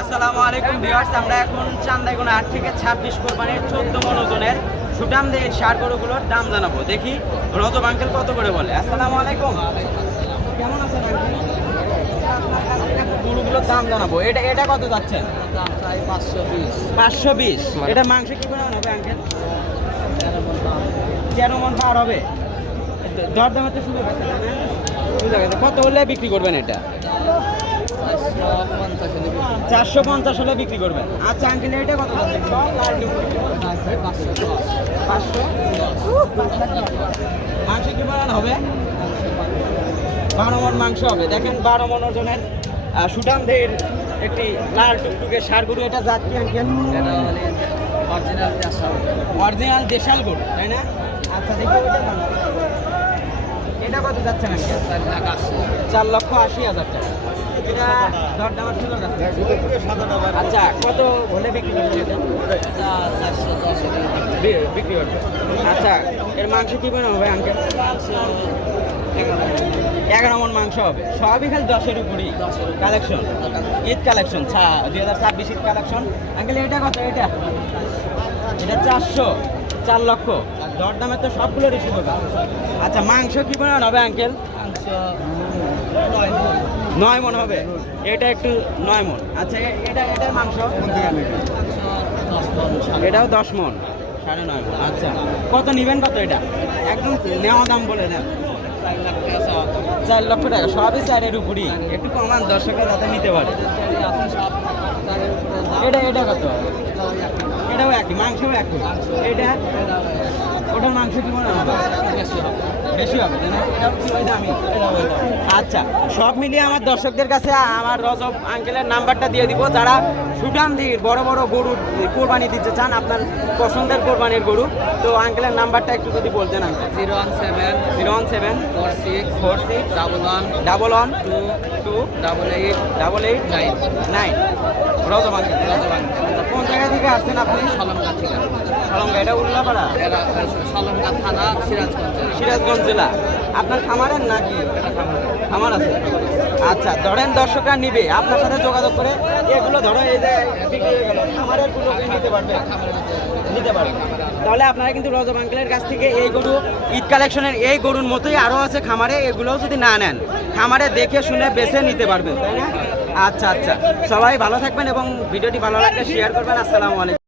আসসালামু আলাইকুম ভিউয়ার্স, আমরা এখন চান্দাইগোনা 8 থেকে 26 কোরবানির 14 মণ ওজনের সুটাম দেহের ষাঁড় গরুগুলোর দাম জানাবো। দেখি রজব আঙ্কেল কত করে বলে। আসসালামু আলাইকুম, কেমন আছেন আঙ্কেল? আপনার কাছ থেকে গরুগুলোর দাম জানাবো। এটা কত যাচ্ছে? 520। এটা মাংস কি করে হবে আঙ্কেল? 13 মণ পার হবে। দরদামে তো শুরু হয়েছে, বুঝা গেছে। কত হলে বিক্রি করবেন এটা? 450 হলে বিক্রি করবেন। আচ্ছা আঙ্কেল, এটা কত? 500। মাংস কি বানানো হবে? 12 মণ মাংস হবে। দেখেন 12 মণ ওজনের সুঠাম দেহের একটি লাল টুকটুকে ষাঁড় গরু। এটা জাত কি আঙ্কেল? অরিজিনাল দেশাল গরু, তাই না? আচ্ছা দেখি ওইটা দাম। এটা কত যাচ্ছে আঙ্কেল? 4,80,000 টাকা। এটা দরদাম সুযোগ আছে। আচ্ছা, কত হলে বিক্রি করবেন এটা? 410 বিক্রি করবে। আচ্ছা, এর মাংস কি মনে হবে আঙ্কেল? 11 মণ মাংস হবে। সবই খালি 10-এর উপরই collection, Eid collection, 2026 Eid collection. Uncle এটা কত? এটা 4 লক্ষ। দরদামে তো সবগুলোরই সুযোগ আছে। আচ্ছা, মাংস কি মনে হবে আঙ্কেল? 9 মণ হবে। এটা একটু 9 মণ। আচ্ছা, এটার মাংস? এটাও 10 মণ, 9.5 মণ। আচ্ছা, কত নেবেন? কত এটা একদম নেওয়া দাম বলে দেন? 4 লক্ষ টাকা। সবই 4-এর উপরই। একটু কমান, দর্শকরা যাতে নিতে পারে। এটা কত? এটাও একই, মাংসও একই। এটা ওটার মাংস কি মনে হবে? বেশি হবে, তাই না? এটাও কি ওই দামি? আচ্ছা, সব মিলিয়ে আমার দর্শকদের কাছে আমার রজব আঙ্কেলের নাম্বারটা দিয়ে দিব। যারা সুঠাম দিঘির বড় বড় গরু কোরবানি দিতে চান, আপনার পছন্দের কোরবানির গরু, তো আঙ্কেলের নাম্বারটা একটু যদি বলতেন আঙ্কেল। 017 46 11 2 88 রজব আঙ্কেল। কোন জায়গা থেকে আসছেন আপনি? সলঙ্গা থেকে। সলঙ্গা, এটা উল্লাপাড়া, সলঙ্গা থানা, সিরাজগঞ্জ জেলা। আপনার খামারের নাকি? খামার আছে। আচ্ছা, ধরেন দর্শকরা নিবে, আপনার সাথে যোগাযোগ করে এগুলো ধরো এই যে বিক্রি হয়ে গেল, খামারের গুলো নিতে পারবে। তাহলে আপনারা কিন্তু রজব আঙ্কেলের কাছ থেকে এই গরু, ঈদ কালেকশনের এই গরুর মতোই আরও আছে খামারে, এগুলোও যদি না নেন খামারে দেখে শুনে বেছে নিতে পারবেন, তাই না? আচ্ছা, সবাই ভালো থাকবেন এবং ভিডিওটি ভালো লাগলে শেয়ার করবেন। আসসালামু আলাইকুম।